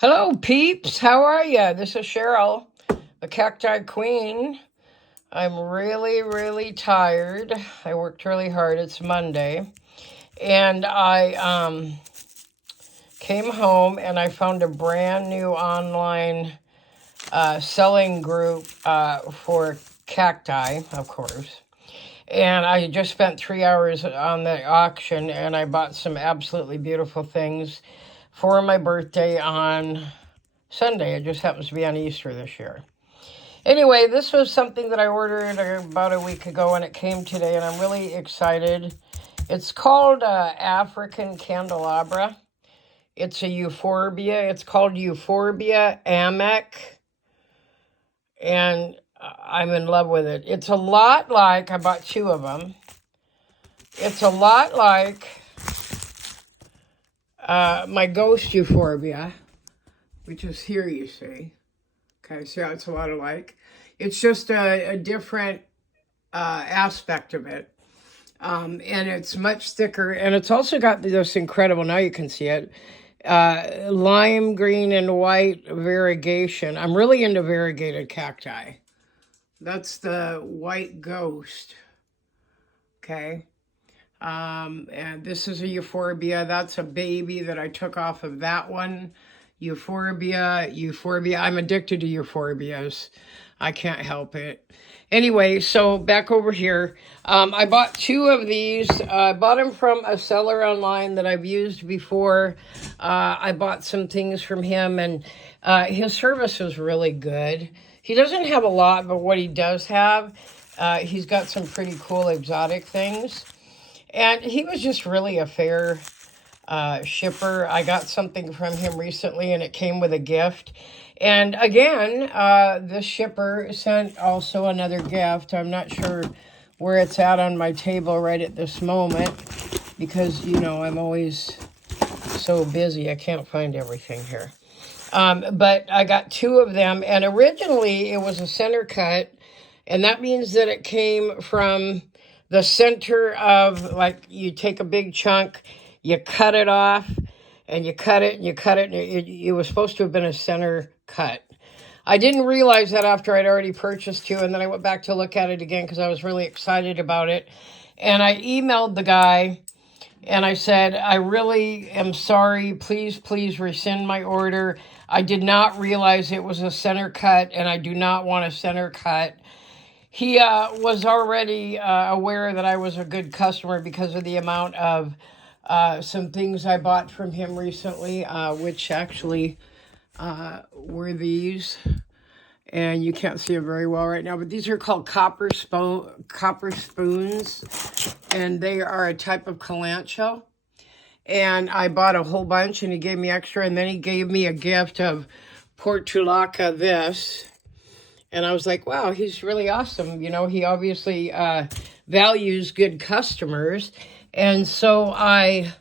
Hello, peeps. How are you? This is Cheryl, the Cacti Queen. I'm really, really tired. I worked really hard. It's Monday. And I came home and I found a brand new online selling group for cacti, of course. And I just spent 3 hours on the auction and I bought some absolutely beautiful things for my birthday on Sunday. It just happens to be on Easter this year. Anyway, this was something that I ordered about a week ago and it came today and I'm really excited. It's called African Candelabra. It's a euphorbia. It's called Euphorbia Amec. And I'm in love with it. It's a lot like, I bought two of them. It's a lot like my ghost euphorbia, which is here, you see. Okay, see how it's a lot alike? It's just a different aspect of it. And it's much thicker. And it's also got this incredible, now you can see it, lime green and white variegation. I'm really into variegated cacti. That's the white ghost. Okay. And this is a euphorbia. That's a baby that I took off of that one. Euphorbia. I'm addicted to euphorbias. I can't help it. Anyway, so back over here. I bought two of these. I bought them from a seller online that I've used before. I bought some things from him, and his service was really good. He doesn't have a lot, but what he does have, he's got some pretty cool exotic things. And he was just really a fair shipper. I got something from him recently and it came with a gift. And again, this shipper sent also another gift. I'm not sure where it's at on my table right at this moment because, you know, I'm always so busy. I can't find everything here. But I got two of them, and originally it was a center cut, and that means that it came from the center of, like, you take a big chunk, you cut it off, and you cut it, and you cut it, and it was supposed to have been a center cut. I didn't realize that after I'd already purchased two, and then I went back to look at it again because I was really excited about it. And I emailed the guy, and I said, I really am sorry. Please rescind my order. I did not realize it was a center cut, and I do not want a center cut. He was already aware that I was a good customer because of the amount of some things I bought from him recently, which actually were these. And you can't see them very well right now, but these are called copper spoons, and they are a type of calancho. And I bought a whole bunch, and he gave me extra, and then he gave me a gift of Portulaca this. And I was like, wow, he's really awesome. You know, he obviously values good customers. And so I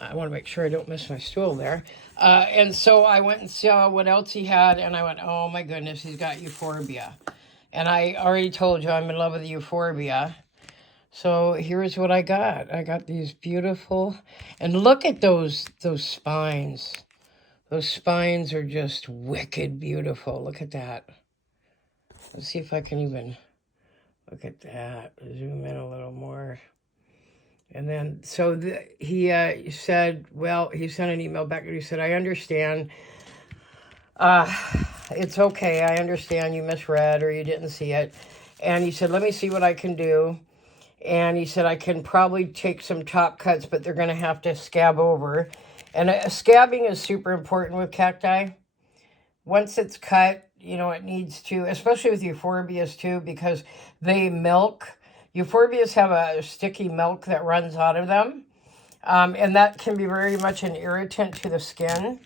want to make sure I don't miss my stool there. And so I went and saw what else he had, and I went, oh my goodness, he's got euphorbia. And I already told you I'm in love with the euphorbia. So here's what I got. I got these beautiful, and look at those spines. Those spines are just wicked beautiful. Look at that. Let's see if I can even look at that. Zoom in a little more. And then, so he said, well, he sent an email back and he said, I understand. It's okay. I understand you misread or you didn't see it. And he said, let me see what I can do. And he said, I can probably take some top cuts, but they're going to have to scab over. And scabbing is super important with cacti. Once it's cut, you know, it needs to, especially with euphorbias too, because they milk. Euphorbias have a sticky milk that runs out of them. And that can be very much an irritant to the skin.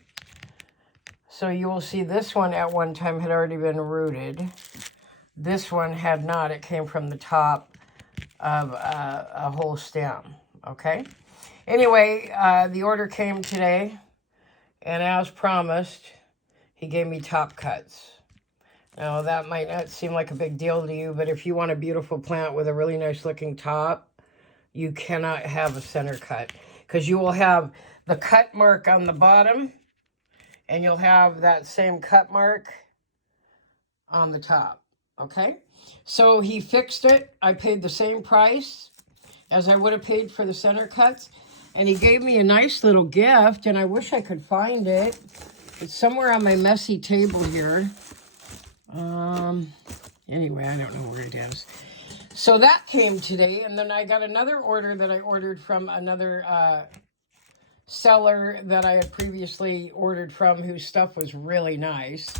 So you will see this one at one time had already been rooted. This one had not. It came from the top of a whole stem. Okay? Anyway, the order came today. And as promised, he gave me top cuts. Now, that might not seem like a big deal to you, but if you want a beautiful plant with a really nice looking top, you cannot have a center cut because you will have the cut mark on the bottom and you'll have that same cut mark on the top. Okay, so he fixed it. I paid the same price as I would have paid for the center cuts, and he gave me a nice little gift, and I wish I could find it. It's somewhere on my messy table here. Anyway, I don't know where it is. So that came today, and then I got another order that I ordered from another seller that I had previously ordered from, whose stuff was really nice.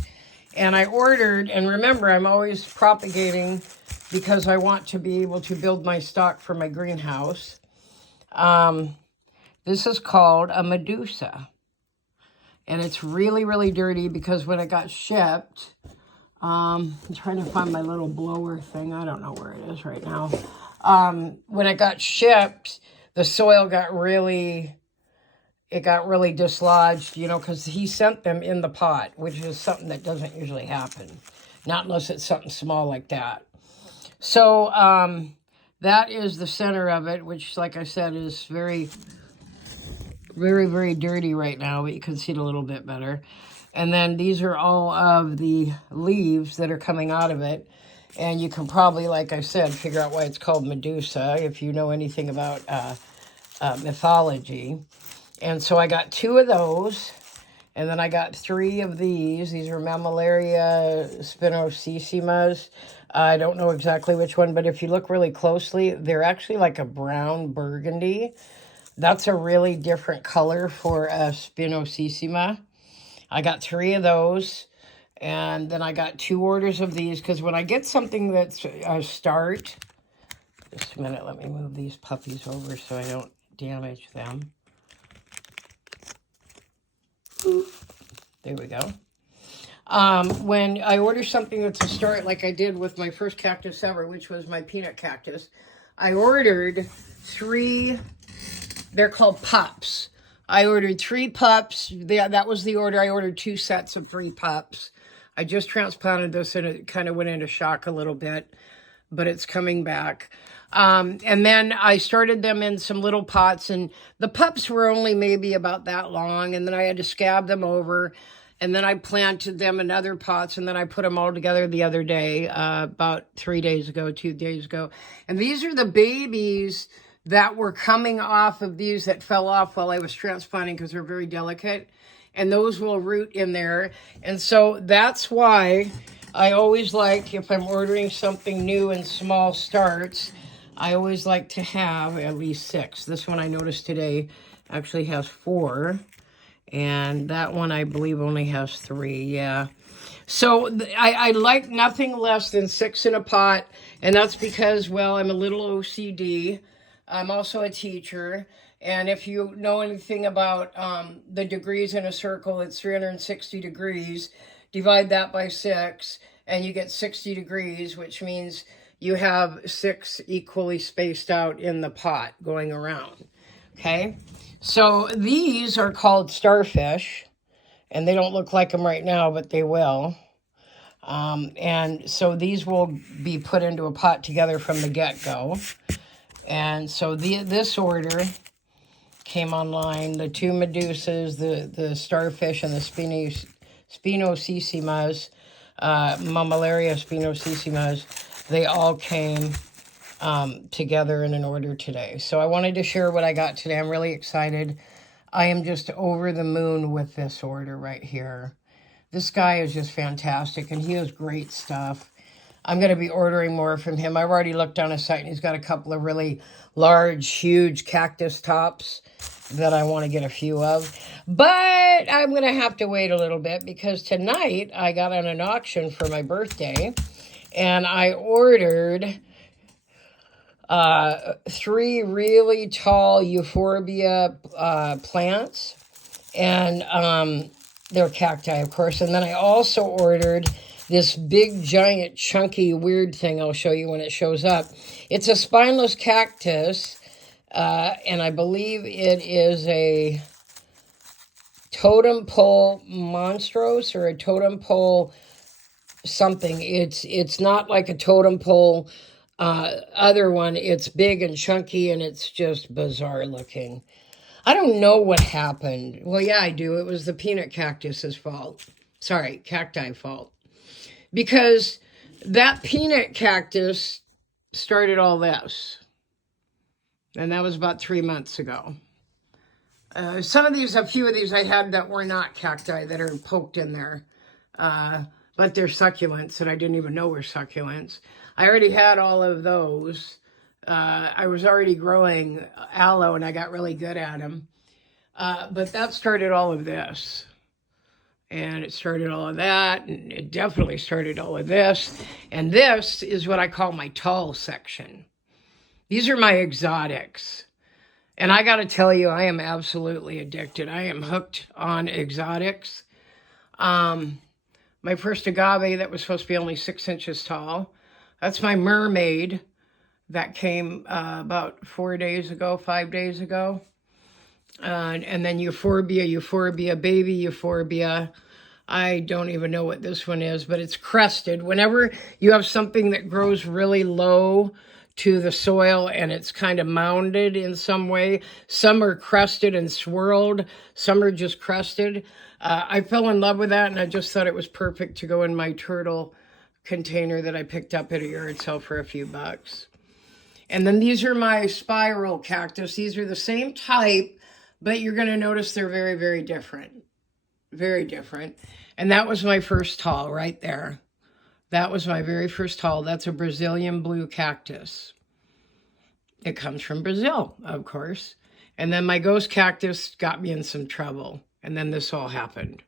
And I ordered, and remember, I'm always propagating because I want to be able to build my stock for my greenhouse. This is called a Medusa. And it's really, really dirty because when it got shipped, I'm trying to find my little blower thing. I don't know where it is right now. When it got shipped, the soil got really dislodged, you know, because he sent them in the pot, which is something that doesn't usually happen. Not unless it's something small like that. So that is the center of it, which, like I said, is very, very, very dirty right now, but you can see it a little bit better. And then these are all of the leaves that are coming out of it. And you can probably, like I said, figure out why it's called Medusa if you know anything about mythology. And so I got 2 of those. And then I got 3 of these. These are Mammillaria spinosissimas. I don't know exactly which one, but if you look really closely, they're actually like a brown burgundy. That's a really different color for a spinosissima. I got 3 of those, and then I got 2 orders of these, because when I get something that's a start, just a minute, let me move these puppies over so I don't damage them. There we go. When I order something that's a start, like I did with my first cactus ever, which was my peanut cactus, I ordered 3, they're called pups. I ordered 3 pups. That was the order. I ordered 2 sets of 3 pups. I just transplanted this, and it kind of went into shock a little bit, but it's coming back. And then I started them in some little pots, and the pups were only maybe about that long, and then I had to scab them over, and then I planted them in other pots, and then I put them all together the other day, about 2 days ago. And these are the babies that were coming off of these that fell off while I was transplanting, because they're very delicate, and those will root in there. And so that's why I always like, if I'm ordering something new in small starts, I always like to have at least 6. This one I noticed today actually has 4, and that one I believe only has 3. Yeah. So I like nothing less than 6 in a pot, and that's because, well, I'm a little OCD. I'm also a teacher, and if you know anything about the degrees in a circle, it's 360 degrees. Divide that by 6, and you get 60 degrees, which means you have 6 equally spaced out in the pot going around. Okay, so these are called starfish, and they don't look like them right now, but they will. And so these will be put into a pot together from the get-go. And so this order came online, the 2 Medusas, the starfish, and the spinosissimas, Mammillaria spinosissimas, they all came together in an order today. So I wanted to share what I got today. I'm really excited. I am just over the moon with this order right here. This guy is just fantastic, and he has great stuff. I'm going to be ordering more from him. I've already looked on his site, and he's got a couple of really large, huge cactus tops that I want to get a few of. But I'm going to have to wait a little bit, because tonight I got on an auction for my birthday, and I ordered 3 really tall euphorbia plants, and they're cacti, of course. And then I also ordered this big, giant, chunky, weird thing I'll show you when it shows up. It's a spineless cactus, and I believe it is a totem pole monstrose, or a totem pole something. It's not like a totem pole other one. It's big and chunky, and it's just bizarre looking. I don't know what happened. Well, yeah, I do. It was the peanut cactus's fault. Sorry, cacti fault. Because that peanut cactus started all this. And that was about 3 months ago. A few of these I had that were not cacti that are poked in there. But they're succulents that I didn't even know were succulents. I already had all of those. I was already growing aloe and I got really good at them. But that started all of this. And it started all of that. And it definitely started all of this. And this is what I call my tall section. These are my exotics. And I got to tell you, I am absolutely addicted. I am hooked on exotics. My first agave that was supposed to be only 6 inches tall. That's my mermaid that came about 5 days ago. And then Euphorbia, baby Euphorbia. I don't even know what this one is, but it's crested. Whenever you have something that grows really low to the soil and it's kind of mounded in some way, some are crested and swirled, some are just crested. I fell in love with that, and I just thought it was perfect to go in my turtle container that I picked up at a yard sale for a few bucks. And then these are my spiral cactus. These are the same type, but you're going to notice they're very, very different. Very different. And that was my first tall right there. That was my very first tall. That's a Brazilian blue cactus. It comes from Brazil, of course. And then my ghost cactus got me in some trouble. And then this all happened.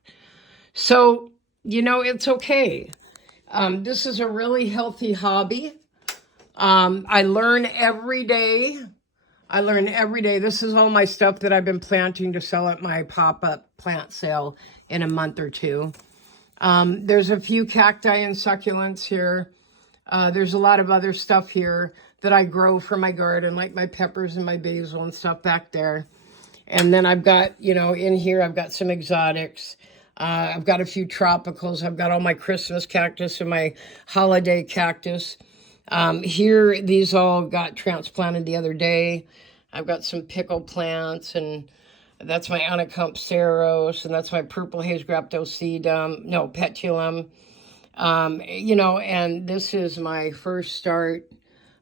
So, it's okay. This is a really healthy hobby. I learn every day. This is all my stuff that I've been planting to sell at my pop-up plant sale in a month or two. There's a few cacti and succulents here. There's a lot of other stuff here that I grow for my garden, like my peppers and my basil and stuff back there. And then I've got, in here, I've got some exotics. I've got a few tropicals. I've got all my Christmas cactus and my holiday cactus. Here, these all got transplanted the other day. I've got some pickle plants, and that's my Onychompseros, and that's my purple haze petulum. And this is my first start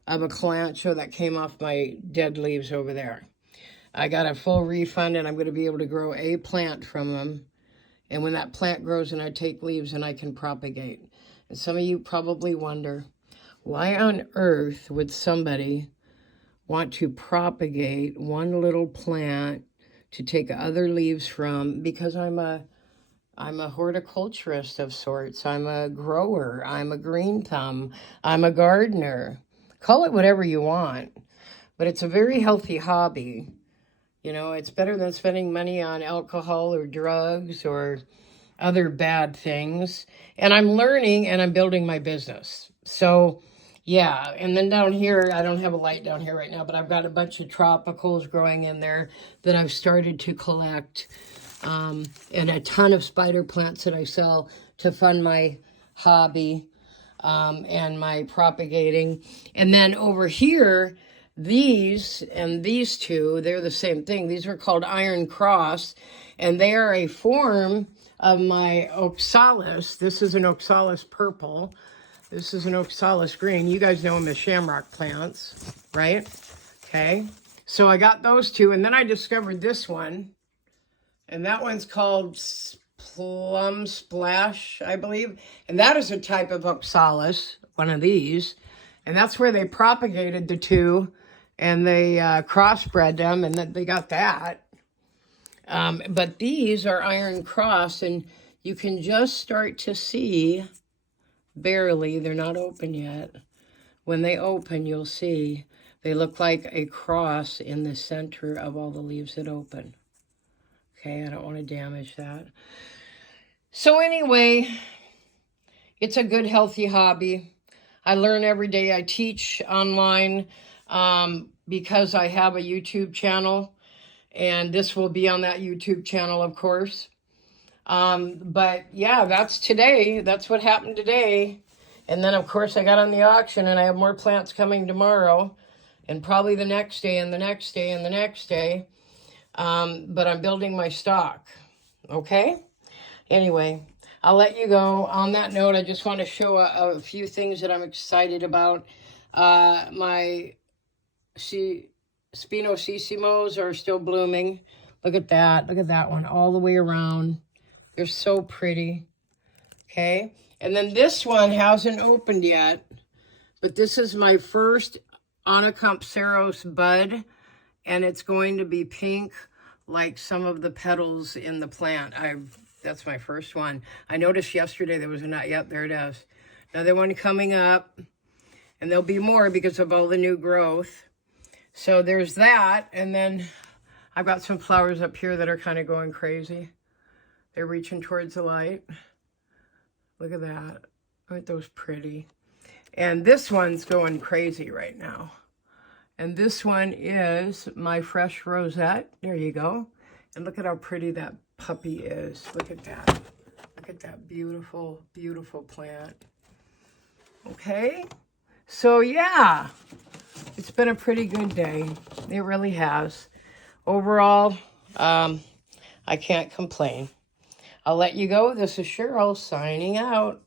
of a calancho that came off my dead leaves over there. I got a full refund, and I'm going to be able to grow a plant from them. And when that plant grows and I take leaves, and I can propagate. And some of you probably wonder, why on earth would somebody want to propagate one little plant to take other leaves from? Because I'm a horticulturist of sorts. I'm a grower. I'm a green thumb. I'm a gardener. Call it whatever you want. But it's a very healthy hobby. It's better than spending money on alcohol or drugs or other bad things. And I'm learning and I'm building my business. So, yeah. And then down here, I don't have a light down here right now, but I've got a bunch of tropicals growing in there that I've started to collect. And a ton of spider plants that I sell to fund my hobby and my propagating. And then over here, these and these two, they're the same thing. These are called Iron Cross, and they are a form of my oxalis. This is an oxalis purple. This is an oxalis green. You guys know them as shamrock plants, right? Okay. So I got those two, and then I discovered this one, and that one's called Plum Splash, I believe. And that is a type of oxalis, one of these. And that's where they propagated the two, and they crossbred them, and then they got that. But these are Iron Cross, and you can just start to see, barely, they're not open yet. When they open, you'll see they look like a cross in the center of all the leaves that open. Okay, I don't want to damage that. So anyway, it's a good, healthy hobby. I learn every day. I teach online because I have a YouTube channel, and this will be on that YouTube channel, of course. But yeah, that's today. That's what happened today. And then, of course, I got on the auction, and I have more plants coming tomorrow, and probably the next day, and the next day, and the next day. but I'm building my stock. Okay? Anyway, I'll let you go. On that note, I just want to show a few things that I'm excited about. My Spinocissimos are still blooming. Look at that. Look at that one all the way around. They're so pretty. Okay? And then this one hasn't opened yet, but this is my first Onychompseros bud, and it's going to be pink like some of the petals in the plant. That's my first one. I noticed yesterday there was a nut. Yep, there it is. Another one coming up, and there'll be more because of all the new growth. So there's that, and then I've got some flowers up here that are kind of going crazy. They're reaching towards the light. Look at that. Aren't those pretty? And this one's going crazy right now. And this one is my fresh rosette. There you go. And look at how pretty that puppy is. Look at that. Look at that beautiful, beautiful plant. Okay. So yeah, it's been a pretty good day. It really has. Overall, I can't complain. I'll let you go. This is Cheryl signing out.